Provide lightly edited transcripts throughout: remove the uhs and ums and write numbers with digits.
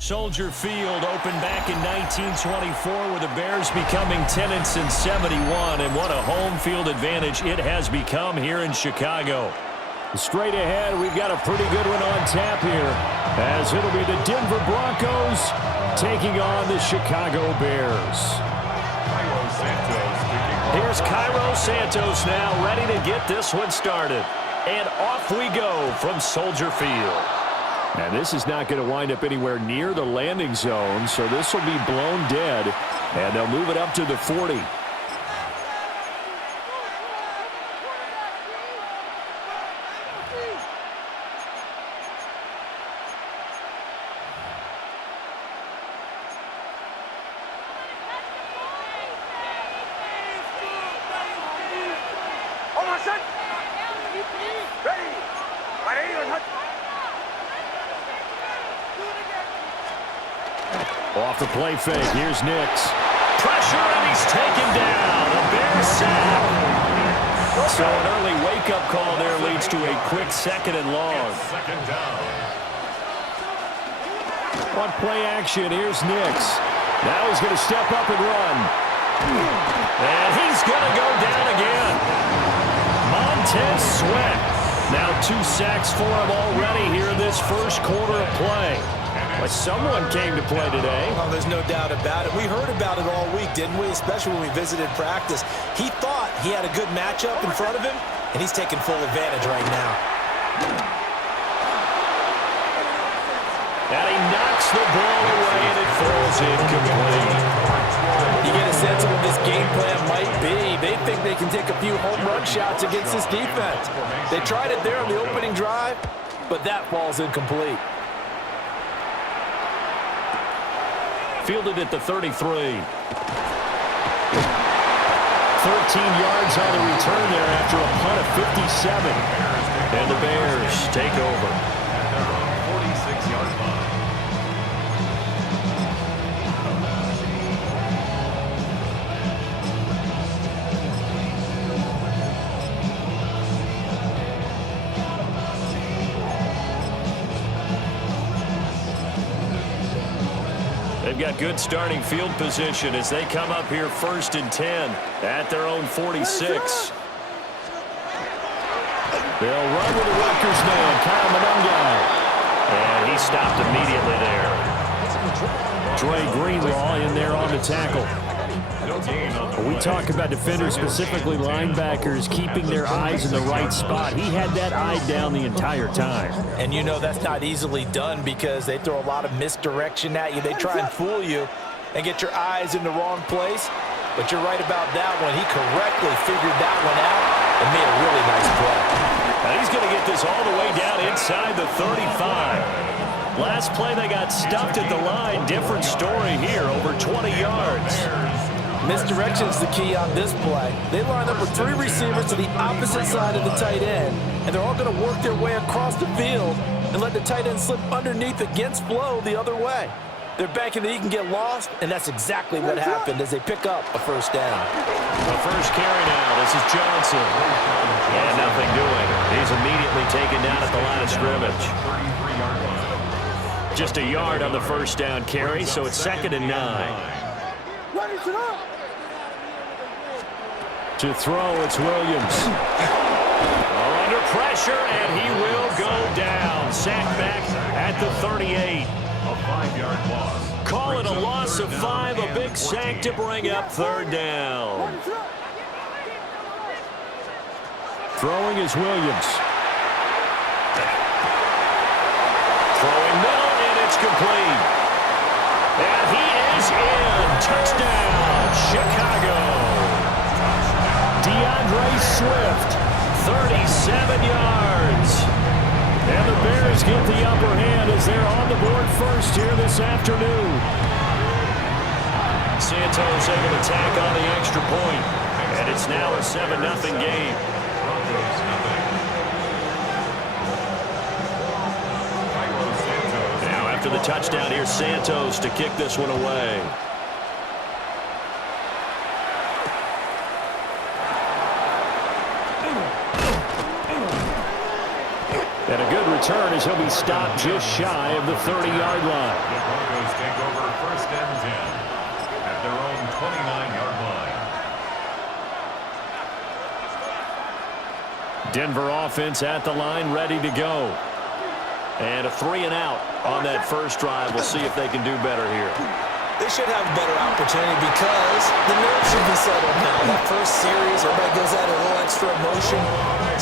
Soldier Field opened back in 1924 with the Bears becoming 10-71, and what a home field advantage it has become here in Chicago. Straight ahead, we've got a pretty good one on tap here, as it'll be the Denver Broncos taking on the Chicago Bears. Here's Cairo Santos now, ready to get this one started. And off we go from Soldier Field. And this is not going to wind up anywhere near the landing zone, so this will be blown dead, and they'll move it up to the 40. Off the play fake, here's Nix. Pressure, and he's taken down. A Bears sack. So an early wake-up call there leads to a quick second and long. Second down. On play action, here's Nix. Now he's going to step up and run. And he's going to go down again. Montez Sweat. Now 2 sacks for him already here in this first quarter of play. But someone came to play today. Oh, there's no doubt about it. We heard about it all week, didn't we? Especially when we visited practice. He thought he had a good matchup in front of him, and he's taking full advantage right now. And he knocks the ball away, and it falls incomplete. You get a sense of what this game plan might be. They think they can take a few home run shots against this defense. They tried it there on the opening drive, but that falls incomplete. Fielded at the 33. 13 yards on the return there after a punt of 57. And the Bears take over. 46-yard line. They've got good starting field position as they come up here 1st and 10 at their own 46. They'll run with the Rutgers man, Kyle Monungai. And he stopped immediately there. Dre Greenlaw in there on the tackle. We talk about defenders, specifically linebackers, keeping their eyes in the right spot. He had that eye down the entire time. And you know that's not easily done because they throw a lot of misdirection at you. They try and fool you and get your eyes in the wrong place. But you're right about that one. He correctly figured that one out and made a really nice play. Now he's going to get this all the way down inside the 35. Last play they got stuffed at the line. Different story here, over 20 yards. Misdirection's the key on this play. They line up with 3 receivers to the opposite side of the tight end, and they're all going to work their way across the field and let the tight end slip underneath against flow the other way. They're banking that he can get lost, and that's exactly what happened as they pick up a first down. The first carry now. This is Johnson. And nothing doing. He's immediately taken down at the line of scrimmage. Just a yard on the first down carry, so it's 2nd and 9. To throw, it's Williams. Under pressure, and he will go down. Sacked back at the 38. A 5-yard loss. Call it a loss of 5, a big sack to bring up 3rd down. Throwing is Williams. Throwing middle, and it's complete. And he is in. Touchdown, Chicago. DeAndre Swift, 37 yards. And the Bears get the upper hand as they're on the board first here this afternoon. Santos able to tack on the extra point. And it's now a 7-0 game. Now after the touchdown, here's Santos to kick this one away. return as he'll be stopped just shy of the 30-yard line. The Broncos take over 1st and 10 at their own 29-yard line. Denver offense at the line, ready to go. And a 3-and-out on that first drive. We'll see if they can do better here. They should have a better opportunity because the nerves should be settled now. That first series, everybody goes at it a little extra emotion.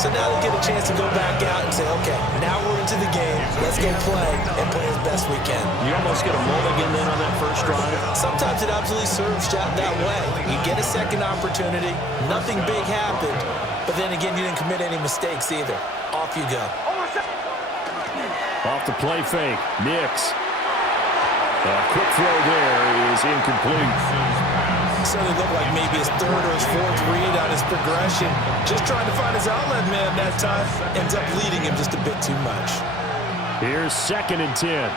So now they get a chance to go back out and say, okay, now we're into the game. Let's go play and play as best we can. You almost get a mulligan then on that first drive. Sometimes it absolutely serves that way. You get a second opportunity. Nothing big happened. But then again, you didn't commit any mistakes either. Off you go. Off the play fake. Nix. A quick throw there is incomplete. Certainly looked like maybe his third or his fourth read on his progression. Just trying to find his outlet man that time. Ends up leading him just a bit too much. Here's 2nd and 10.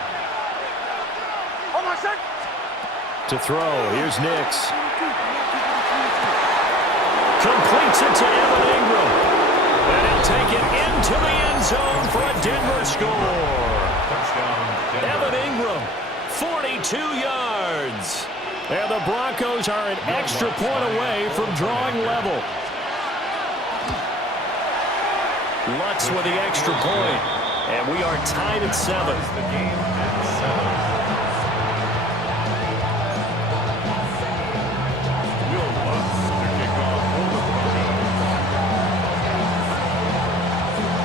To throw. Here's Nix. Completes it to Evan Ingram. And he'll take it into the end zone for a Denver score. Evan Ingram, 42 yards. And the Broncos are an extra point away from drawing level. Lutz with the extra point. And we are tied at 7.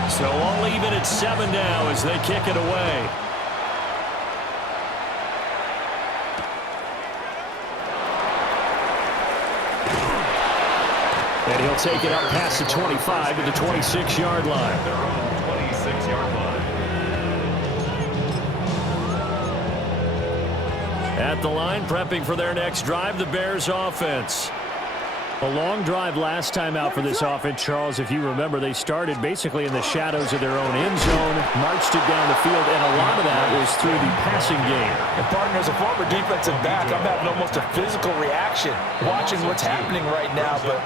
So all even at 7 now as they kick it away. And he'll take it up past the 25 to the 26-yard line. Their own 26-yard line. At the line, prepping for their next drive, the Bears offense. A long drive last time out for this offense, Charles. If you remember, they started basically in the shadows of their own end zone, marched it down the field, and a lot of that was through the passing game. And partner, as a former defensive back, I'm having almost a physical reaction watching what's happening right now. But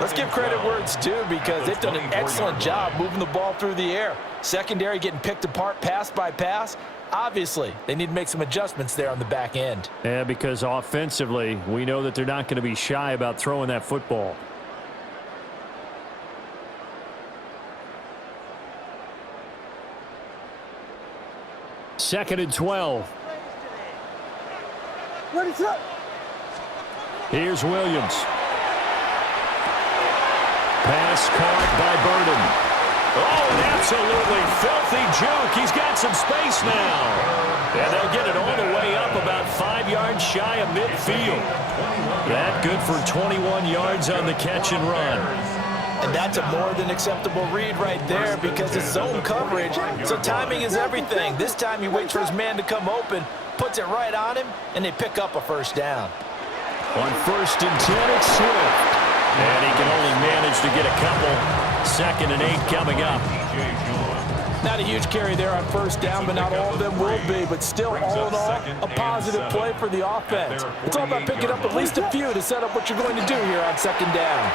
let's give credit where it's due because they've done an excellent job moving the ball through the air. Secondary getting picked apart pass by pass. Obviously, they need to make some adjustments there on the back end. Yeah, because offensively, we know that they're not going to be shy about throwing that football. Second and 12. What is up? Here's Williams. Pass caught by Burden. Oh, an absolutely filthy juke. He's got some space now. And they'll get it all the way up about 5 yards shy of midfield. That good for 21 yards on the catch and run. And that's a more than acceptable read right there because it's zone coverage, so timing is everything. This time he waits for his man to come open, puts it right on him, and they pick up a first down. On 1st and 10, it's Swift. And he can only manage to get a couple. 2nd and 8 coming up. Not a huge carry there on first down, but not all of them will be. But still, all in all, a positive play for the offense. It's all about picking up at least a few to set up what you're going to do here on 2nd down.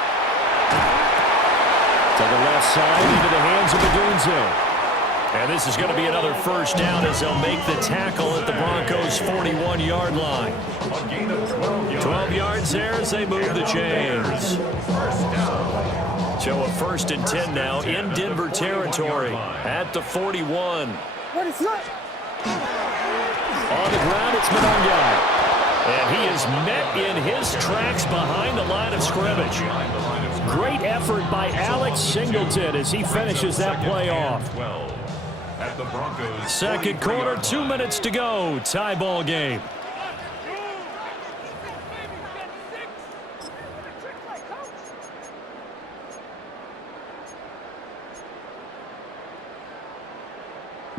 To the left side, into the hands of Adunze. And this is going to be another first down as they'll make the tackle at the Broncos' 41-yard line. 12 yards there as they move the chains. So a 1st and 10 now in Denver territory at the 41. What is up? On the ground, it's Monangai. And he is met in his tracks behind the line of scrimmage. Great effort by Alex Singleton as he finishes that play off. Second quarter, 2 minutes to go. Tie ball game.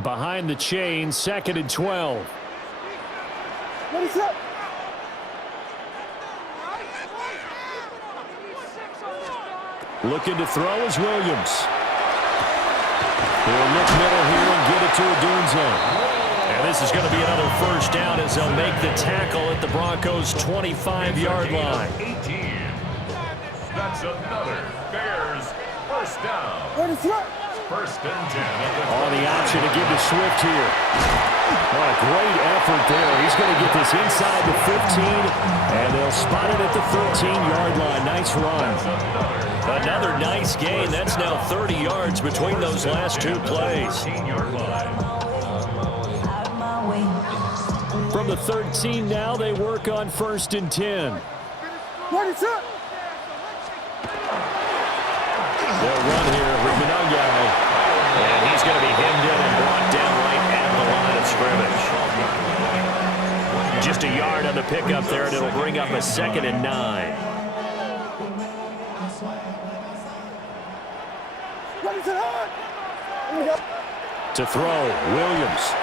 Behind the chain, 2nd and 12. What is up? Looking to throw is Williams. He'll look middle here and get it to Adunze. And this is going to be another first down as they'll make the tackle at the Broncos' 25-yard line. 18. That's another Bears first down. What is up? First and 10 at the On the option to give to Swift here. What a great effort there. He's going to get this inside the 15, and they'll spot it at the 13-yard line. Nice run. Another nice gain. That's now 30 yards between those last two plays. 13-yard line. From the 13 now, they work on 1st and 10. What is up? They'll run here with Monongai. And he's going to be hemmed in and brought down right at the line of scrimmage. Just a yard on the pickup there, and it'll bring up a 2nd and 9. What is it on? To throw, Williams.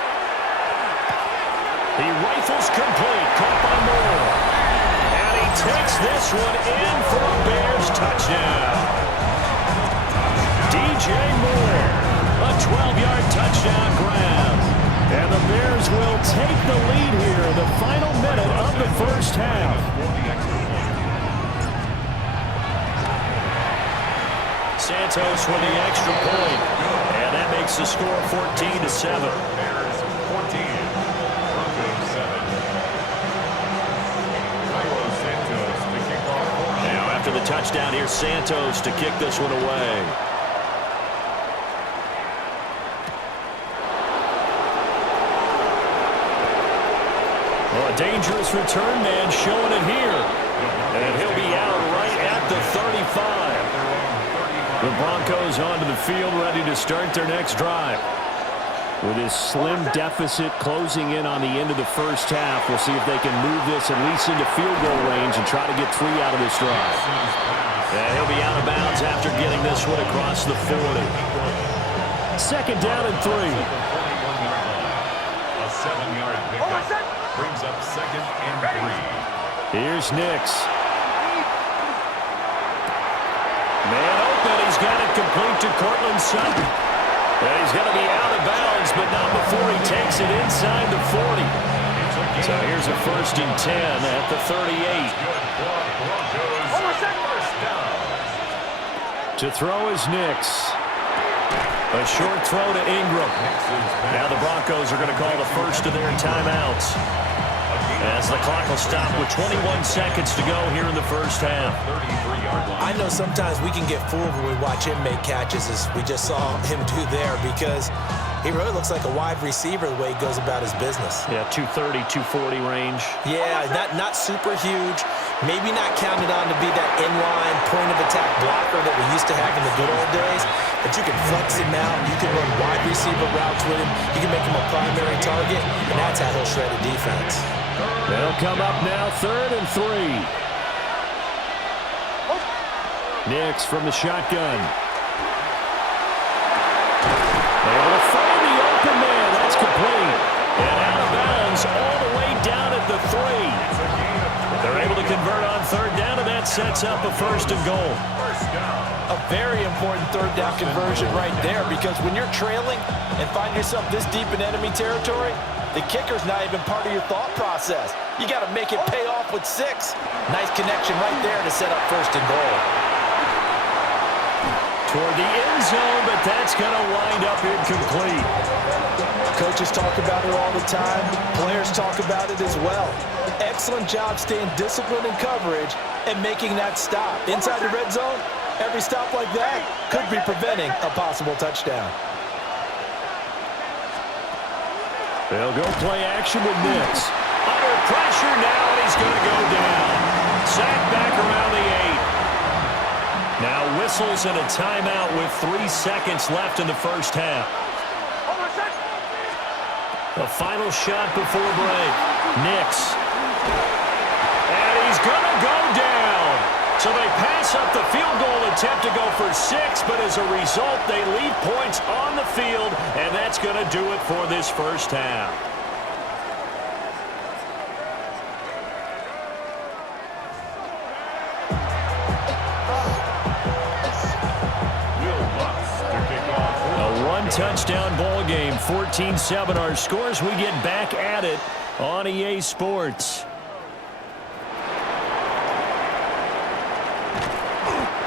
He rifles complete, caught by Moore. And he takes this one in for a Bears touchdown. DJ Moore, a 12-yard touchdown grab. And the Bears will take the lead here in the final minute of the first half. Santos with the extra point. And that makes the score 14-7. Bears 14. Broncos 7. Santos to kick off. Now after the touchdown, here's Santos to kick this one away. Well, a dangerous return man showing it here. And he'll be out right at the 35. The Broncos onto the field ready to start their next drive. With his slim deficit closing in on the end of the first half, we'll see if they can move this at least into field goal range and try to get 3 out of this drive. And he'll be out of bounds after getting this one across the 40. 2nd down and 3. A 7-yard pickup brings up 2nd and 3. Here's Nix. Man open, he's got it complete to Cortland Sutton. And he's going to be out of bounds, but not before he takes it inside the 40. So here's a 1st and 10 at the 38. To throw is Nix. A short throw to Ingram. Now the Broncos are going to call the first of their timeouts, as the clock will stop with 21 seconds to go here in the first half. I know sometimes we can get fooled when we watch him make catches, as we just saw him do there, because he really looks like a wide receiver the way he goes about his business. Yeah, 230, 240 range. Yeah, not super huge. Maybe not counted on to be that inline point-of-attack blocker that we used to have in the good old days, but you can flex him out. You can run wide receiver routes with him. You can make him a primary target, and that's how he'll shred a defense. They'll come up now 3rd and 3. Nix from the shotgun. Able to find the open man. That's complete. And out of bounds all the way down at the 3. They're able to convert on 3rd down, and that sets up a 1st and goal. A very important 3rd down conversion right there, because when you're trailing and find yourself this deep in enemy territory, the kicker's not even part of your thought process. You got to make it pay off with 6. Nice connection right there to set up 1st and goal. Toward the end zone, but that's going to wind up incomplete. Coaches talk about it all the time. Players talk about it as well. Excellent job staying disciplined in coverage and making that stop. Inside the red zone, every stop like that could be preventing a possible touchdown. They'll go play action with Nix. Under pressure now, and he's going to go down. Sacked back around the 8. Now whistles and a timeout with 3 seconds left in the first half. The final shot before break. Nix. And he's going to go down. So they pass up the field goal attempt to go for 6, but as a result, they leave points on the field, and that's going to do it for this first half. A one-touchdown ball game, 14-7 our scores. We get back at it on EA Sports.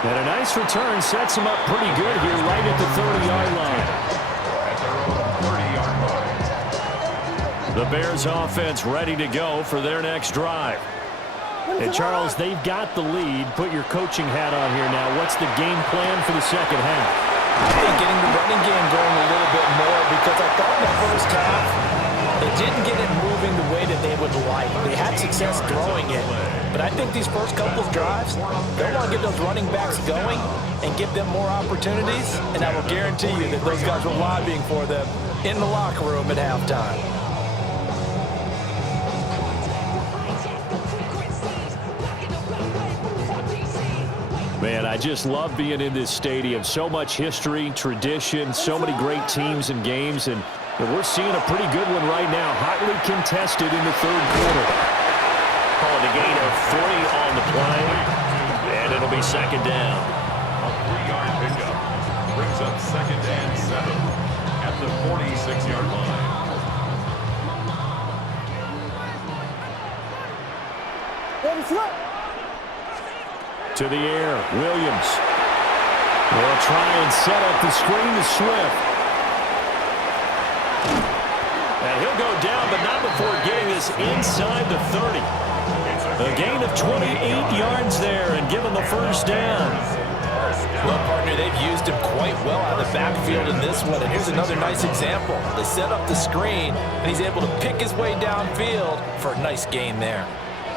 And a nice return sets him up pretty good here right at the 30-yard line. At their own 30-yard line. The Bears offense ready to go for their next drive. And Charles, they've got the lead. Put your coaching hat on here now. What's the game plan for the second half? I think getting the running game going a little bit more, because I thought in the first half they didn't get it moving the way that they would like. They had success throwing it. But I think these first couple of drives, they'll want to get those running backs going and give them more opportunities. And I will guarantee you that those guys were lobbying for them in the locker room at halftime. Man, I just love being in this stadium. So much history, tradition, so many great teams and games, and we're seeing a pretty good one right now. Hotly contested in the third quarter. Calling a gain of 3 on the play, and it'll be second down. A 3-yard pickup brings up 2nd and 7 at the 46-yard line. To the air, Williams. They'll try and set up the screen to Swift. And he'll go down, but not before getting this inside the 30. A gain of 28 yards there and give him the first down. Well, partner, they've used him quite well out of the backfield in this one. And here's another nice example. They set up the screen, and he's able to pick his way downfield for a nice gain there.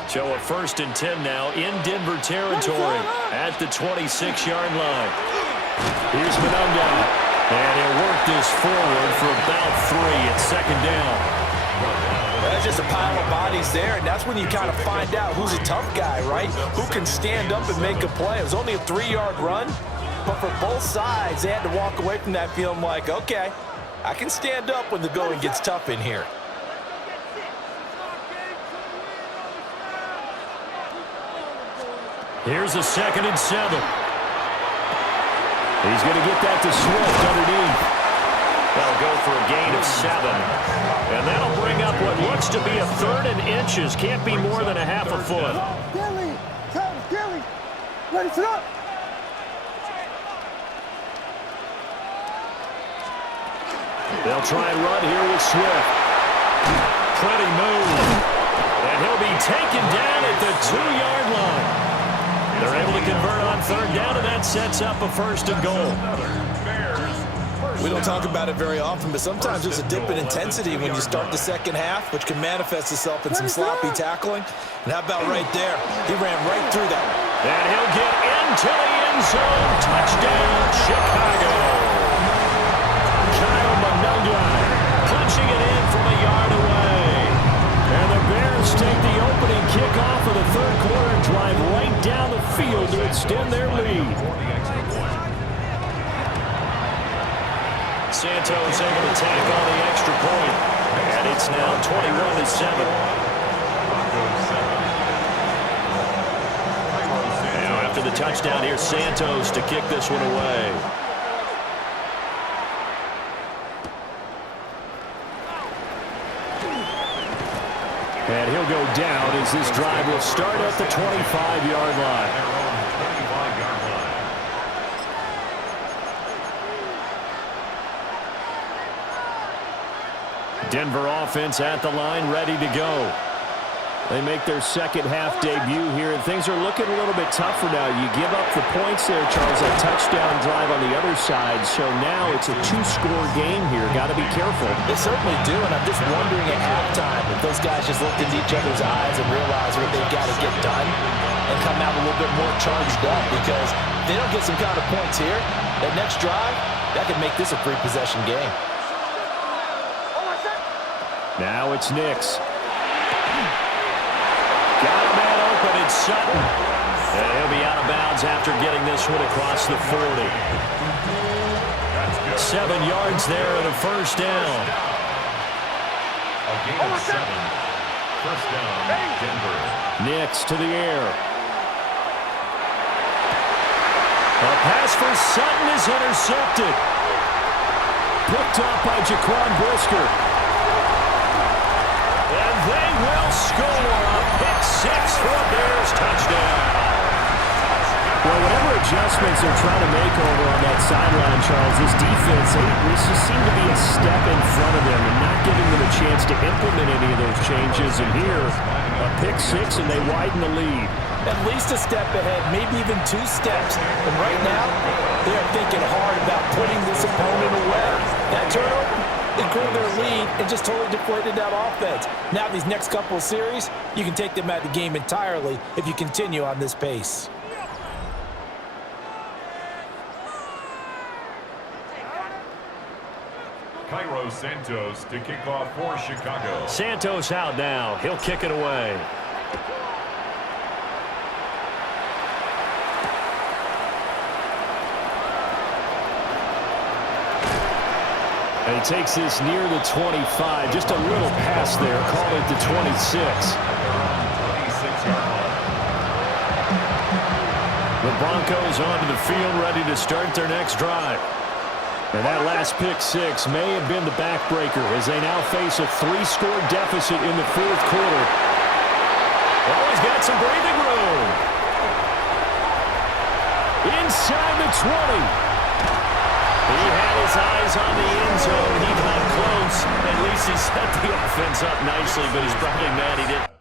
So a 1st and 10 now in Denver territory at the 26-yard line. Here's Madada. And he'll work this forward for about 3 at second down. That's just a pile of bodies there, and that's when you kind of find out who's a tough guy, right? Who can stand up and make a play. It was only a 3-yard run, but for both sides, they had to walk away from that feeling like, okay, I can stand up when the going gets tough in here. Here's a 2nd and 7. He's going to get that to Swift underneath. They'll go for a gain of 7. And that'll bring up what looks to be a 3rd and inches. Can't be more than a half a foot. Gilly! Gilly! Ready, set up! They'll try and run here with Swift. Pretty move. And he'll be taken down at the 2-yard line. They're able to convert on 3rd down, and that sets up a 1st and goal. We don't talk about it very often, but sometimes there's a dip in intensity when you start the second half, which can manifest itself in some sloppy tackling. And how about right there? He ran right through that. And he'll get into the end zone. Touchdown, Chicago. Kyle Monungai punching it in from a yard away. And the Bears take the opening kickoff of the third quarter and drive right down the field to extend their lead. Santos able to tack on the extra point. And it's now 21-7. Now after the touchdown, here's Santos to kick this one away. And he'll go down as this drive will start at the 25-yard line. Denver offense at the line, ready to go. They make their second half debut here, and things are looking a little bit tougher now. You give up the points there, Charles, a touchdown drive on the other side. So now it's a 2-score game here. Got to be careful. They certainly do, and I'm just wondering at halftime if those guys just looked into each other's eyes and realized what they've got to get done and come out a little bit more charged up, because if they don't get some kind of points here, that next drive, that could make this a 3-possession game. Now it's Nix. Got a man open, it's Sutton. And he'll be out of bounds after getting this one across the 40. 7 yards there and a first down. A gain of 7. First down, Denver. Nix to the air. A pass for Sutton is intercepted. Picked up by Jaquan Brisker. And they will score a pick 6 for a Bears touchdown. Well, whenever a adjustments they're trying to make over on that sideline, Charles. This defense, they just seem to be a step in front of them and not giving them a chance to implement any of those changes. And here, a pick six, and they widen the lead. At least a step ahead, maybe even 2 steps. And right now, they are thinking hard about putting this opponent away. That turnover, they grew their lead and just totally deflated that offense. Now these next couple of series, you can take them out of the game entirely if you continue on this pace. Cairo Santos to kick off for Chicago. Santos out now. He'll kick it away. And he takes this near the 25. Just a little pass there. Call it the 26. The Broncos onto the field, ready to start their next drive. And that last pick six may have been the backbreaker as they now face a 3-score deficit in the fourth quarter. Oh, he's got some breathing room. Inside the 20. He had his eyes on the end zone. He got close. At least he set the offense up nicely, but he's probably mad he didn't.